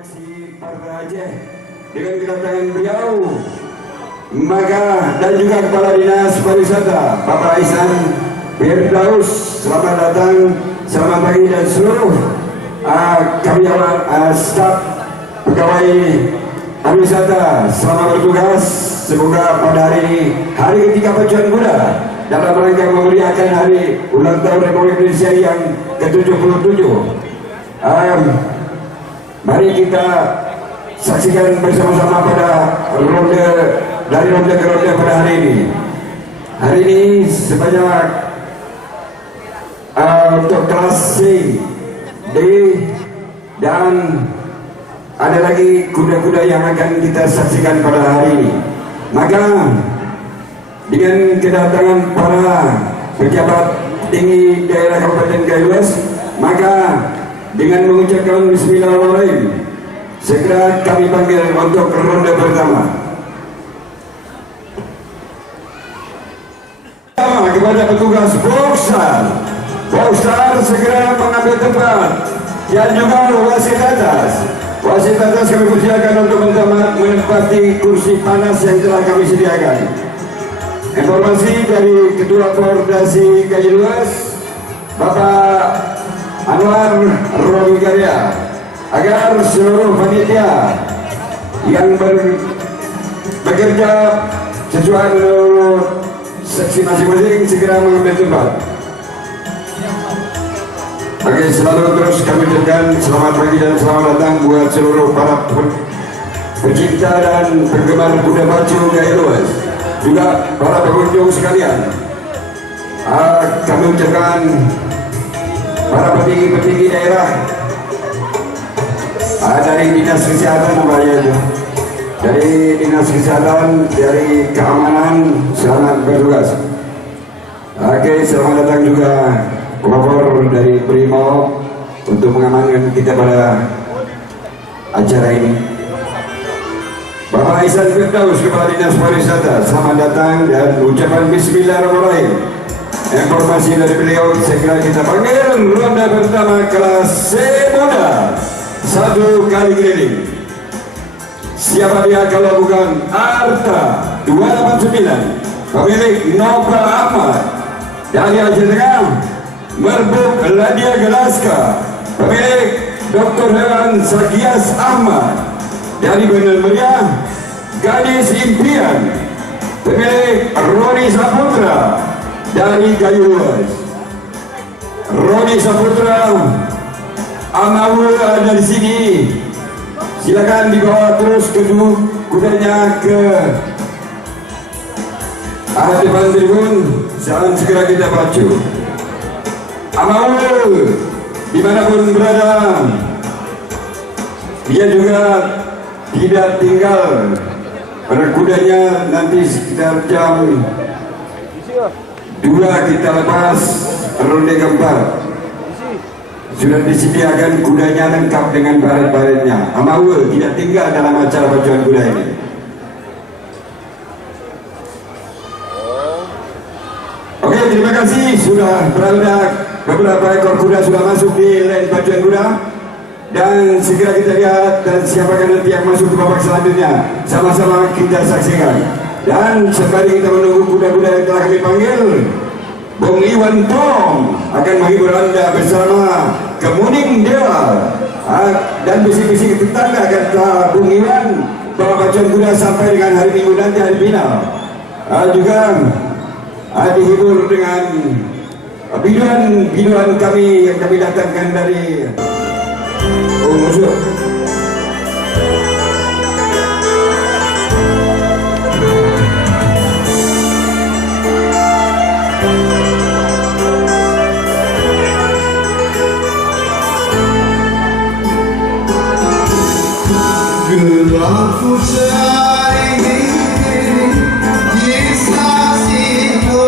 Aksi Parda Aceh dengan kedatangan beliau, maka dan juga Kepala Dinas Pariwisata Bapak Ihsan Firdaus, selamat datang, selamat pagi, dan seluruh karyawan, staf pegawai pariwisata, selamat bertugas. Semoga pada hari ini, hari ketiga Pacuan Kuda dalam rangka memeriahkan hari ulang tahun Republik Indonesia yang ke-77. Mari kita saksikan bersama-sama pada ronde ke ronde pada hari ini. Hari ini sebanyak untuk kelas C, D, dan ada lagi kuda-kuda yang akan kita saksikan pada hari ini. Maka dengan kedatangan para pejabat tinggi daerah Kabupaten Kaliluas, maka dengan mengucapkan bismillahirrahmanirrahim, segera kami panggil untuk ronde pertama. Kepada petugas Boxar segera mengambil tempat, dan juga wasit atas kami persilakan untuk menempati kursi panas yang telah kami sediakan. Informasi dari Ketua Koordinasi Kaliluas Bapak Anwar Robi Karya, agar seluruh panitia yang bekerja sesuai menurut seksi masing-masing segera mengambil tempat. Oke, selalu terus kami ucapkan selamat pagi dan selamat datang buat seluruh para pecinta dan penggemar kuda pacu Kaliluas, juga para pengunjung sekalian. Kami ucapkan para petinggi daerah, dari Dinas Kesehatan, dari Dinas Kesehatan, dari Keamanan, selamat bertugas. Oke, selamat datang juga Kopor dari Brimob untuk mengamankan kita pada acara ini. Bapak Ihsan Firdaus, Kepala Dinas Pariwisata, selamat datang, dan ucapan bismillahirrahmanirrahim. Informasi dari beliau, segera kita panggil ronde pertama kelas C muda, 1 kali keliling. Siapa dia kalau bukan Arta 289, pemilik Nopal Ahmad. Dari Aceh Tengah, Merbuk Ladia Galaska, pemilik Dr. Hewan Sagias Ahmad. Dari Bandar Meriah, Gadis Impian, pemilik Roni Saputra. Dari Kaliluas, Roni Saputra, Amawul ada di sini. Silakan dibawa terus kudanya ke arah depan tribun. Jangan segera kita pacu. Amawul dimanapun berada, dia juga tidak tinggal pada kudanya. Nanti sekitar jam 2 kita lepas ronde keempat. Sudah disediakan kudanya lengkap dengan baret-baretnya. Amawul tidak tinggal dalam acara pacuan kuda ini. Oke, terima kasih. Sudah berada beberapa ekor kuda sudah masuk di line pacuan kuda, dan segera kita lihat dan siapakah nanti yang masuk ke babak selanjutnya. Sama-sama kita saksikan. Dan sembari kita menunggu kuda-kuda yang telah kami panggil, Bung Iwan Tong akan menghibur Anda bersama Kemuning Dewa, dan bisik-bisik tetangga kata Bung Iwan bahwa pacuan kuda sampai dengan hari Minggu nanti, hari final. Juga dihibur dengan biduan kami yang kami datangkan dari musuh. Aku cari kisah itu,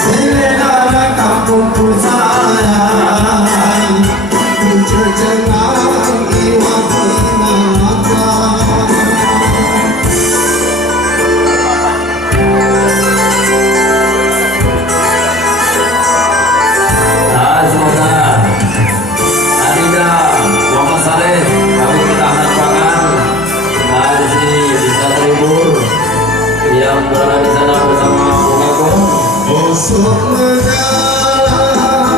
selera kampungku sayang, tercengang iwas mata. Semoga Adinda Muhammad Saleh kami kita harapkan di sini bisa terhibur yang berada di sana bersama Bungaku. Bosok mendalam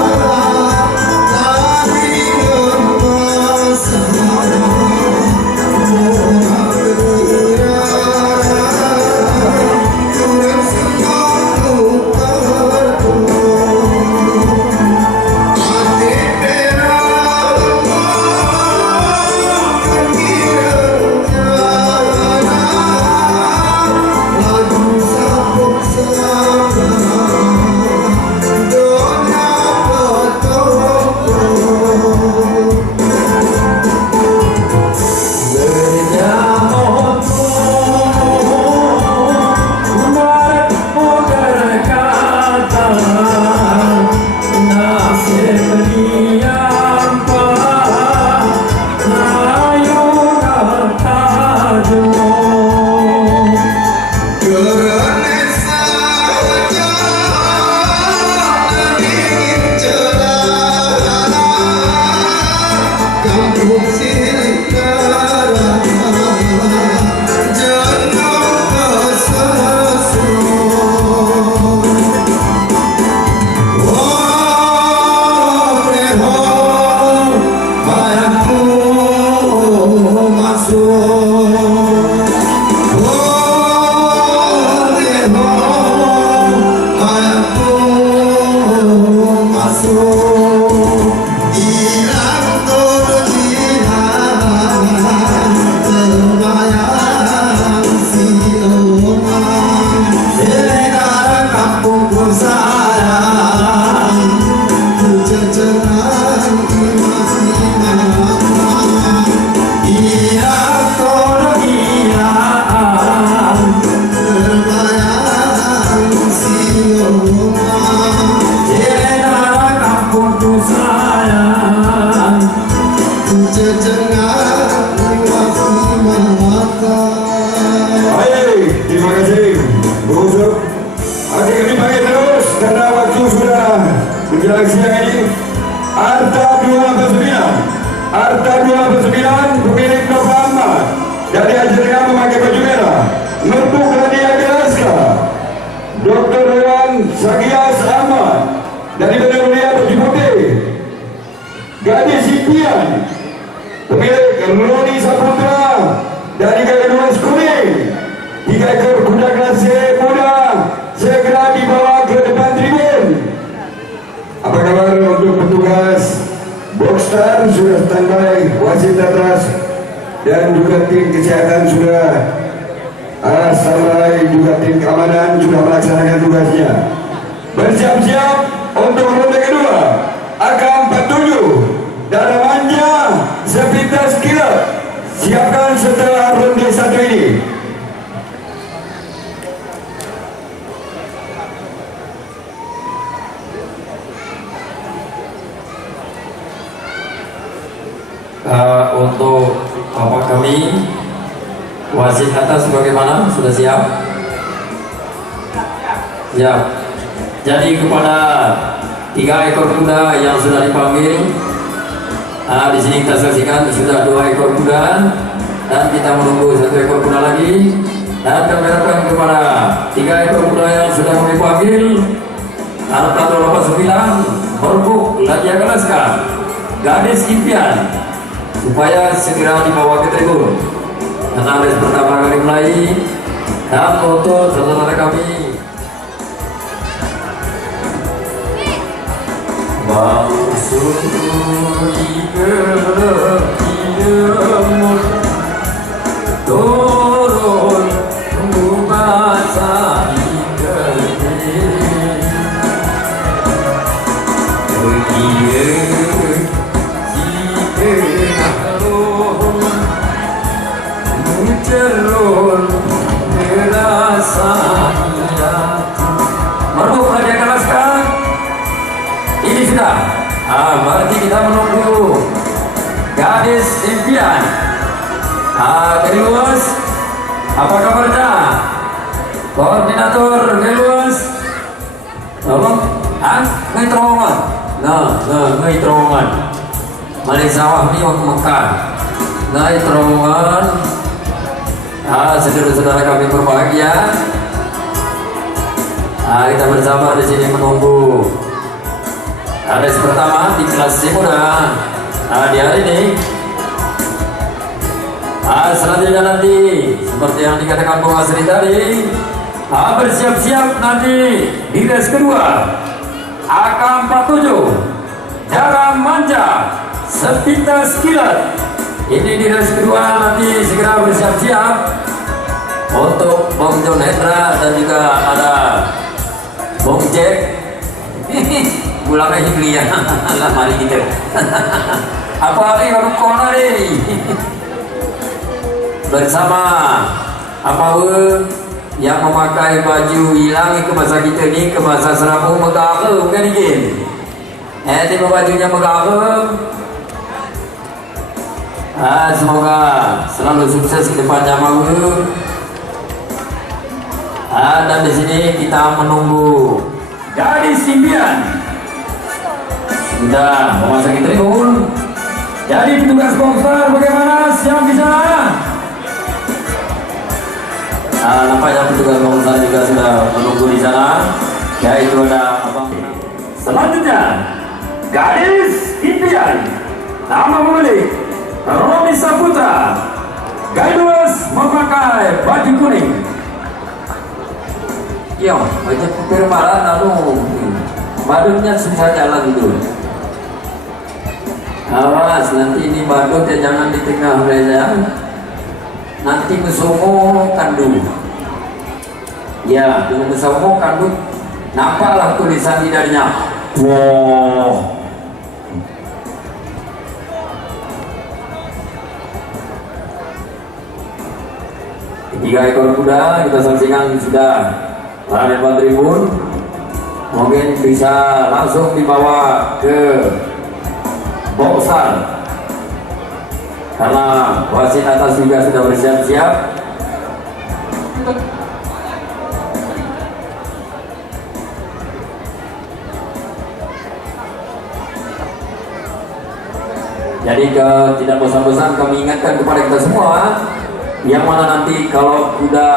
dari masa orang berirang dengan senyumku tertulung. Hati peramu berkiranya lagu sabuk sama doa petunjuk. Karena saja ingin celana kampung Singkara jenong kesesun. Reho bayangku masuk. Baik, terima kasih Bung Usop. Oke, kami panggil terus karena waktu sudah menjelang siang ini. Arta 289 pemilik Nova Ahmad dari Ajarga memakai baju merah. Nutuk Radia Galaska, Dr. Rewan Sagias Ahmad dari Bandar Mulia baju putih. Gadis Impian pemilik Roni Saputra dari Garuda Kuning. 3 ekor kuda klasik muda segera dibawa ke depan tribun. Apa kabar untuk petugas Boxstar sudah standby, wasit atas dan juga tim kesehatan sudah standby, juga tim keamanan sudah melaksanakan tugasnya. Bersiap-siap untuk ronde kedua. AK-47 dan Manja sepintas kilat siapkan setelah ronde 1 ini. Untuk bapak kami wasit atas bagaimana, sudah siap? Siap. Jadi kepada 3 ekor kuda yang sudah dipanggil, di sini kita saksikan sudah 2 ekor kuda dan kita menunggu 1 ekor kuda lagi. Dan kami harapkan kepada 3 ekor kuda yang sudah kami panggil, Arta 289 Berbuk Ladia Galaska, Gadis Impian, supaya segera dibawa ke tribun. Karena race pertama kali mulai dan untuk saudara kami Mansuri Keremut turun membasahi kering cerun terasa hati kita menunggu gadis impian. Gelus, apa kabarnya? Koordinator Gelus, tolong, ngai terowongan. Ngai terowongan. Malik sawah ni waktu Mekah. Ngai terowongan. Saudara-saudara kami berbahagia. Kita bersama di sini menunggu race pertama di kelas C muda. Di hari ini. Selanjutnya nanti seperti yang dikatakan Bung Asri tadi, bersiap-siap nanti di race kedua. AK47 Jaga Manja Sepintas Kilat. Ini di race kedua nanti segera bersiap-siap untuk Bung John Hendra dan juga ada Bung Jack. Bulangnya hibli ya. Lah mari kita. Apa lagi baru corner ini? Bersama yang memakai baju hilang ke masa kita ni, ke masa Serapung megah bukan ini. Tengok bajunya megah. Semoga selalu sukses ke depannya dan di sini kita menunggu gadis impian sudah memasuki tribun. Jadi petugas sponsor bagaimana, siap di sana? Nampaknya petugas sponsor juga sudah menunggu di sana. Yaitu ada abang. Selanjutnya gadis impian, nama pemilik Romi Saputra. Gaidus memakai baju kuning. Yo, baju putih malah lalu badannya susah jalan itu. Awas nanti ini badut ya, jangan di tengah mereka. Nanti kesomo kandu. Ya, dengan kesomo kandu. Nampaklah tulisan di darinya. Wow. Tiga ekor kuda kita saksikan sudah berada di tribun. Mungkin bisa langsung dibawa ke boxer karena wasit atas juga sudah bersiap-siap. Jadi tidak bosan-bosan kami ingatkan kepada kita semua, yang mana nanti kalau kuda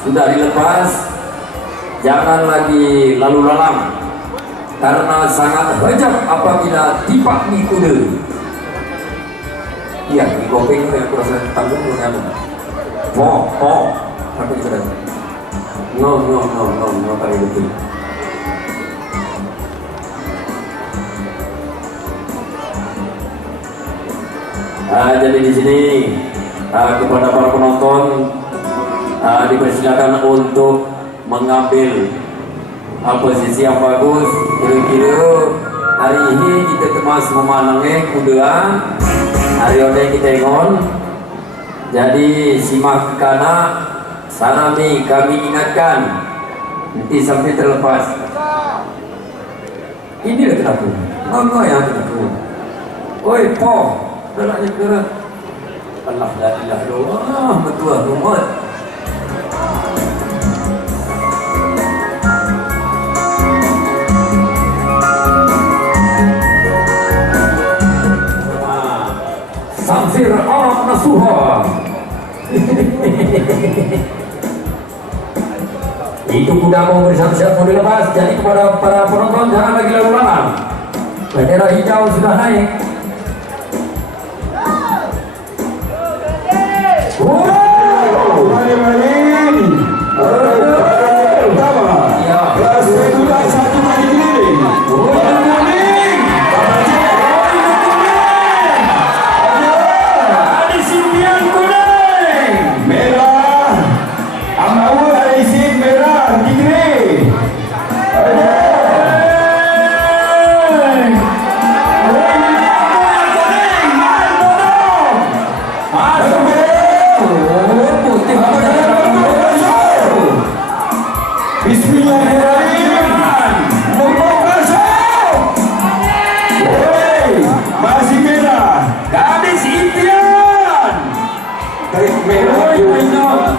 sudah dilepas, jangan lagi lalu lalang karena sangat hajab apabila dipakni kuda. Iya, di kopeng yang kurasa tanggung dengan aku sudah no kali itu. Jadi di sini kepada para penonton dipersilakan untuk mengambil posisi yang bagus. Kira-kira hari ini kita temas memanangi kuda hari ini kita ingon. Jadi simak karena sarami kami ingatkan nanti sampai terlepas. Ini lah kenapa? Ngomong ya kenapa? Oi po, dalaknya kira. Allah la ilaha illallah, betul rumah. Samsir Arab Nasuha. Itu kuda mau bersiap-siap mau dilepas. Jadi kepada para penonton jangan lagi lalu lalang. Bendera hijau sudah naik.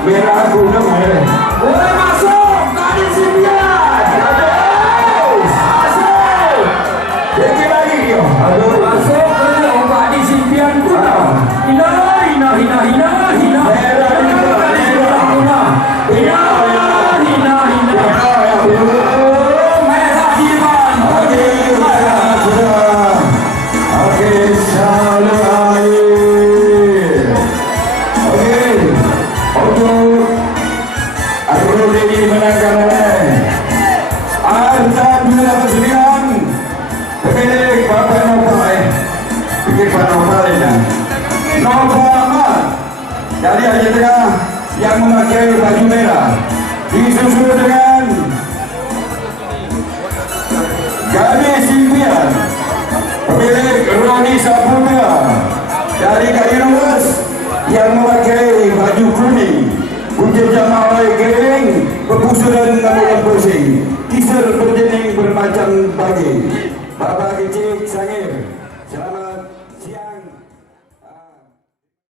merah kuning. Boleh masuk Gadis Impian. Aduh, masuk. Sedikit lagi yo. Aduh, Masuk ke Gadis Impian kuda. Hina. Merah Iman. Oke, selalu air. Oke, untuk Arudi dimenangkan oleh Arta 289 pemilik Bapak Nopal bikin Pak Nopal ini Nopal Ahmad dari Aceh Tengah yang memakai baju merah disusul dengan Gadis Impian pemilik Roni Saputra dari Kalimantan yang memakai baju kuning punca jamaah kering berpusulan namun pusing kisar berjening bermacam bagi bapak kecil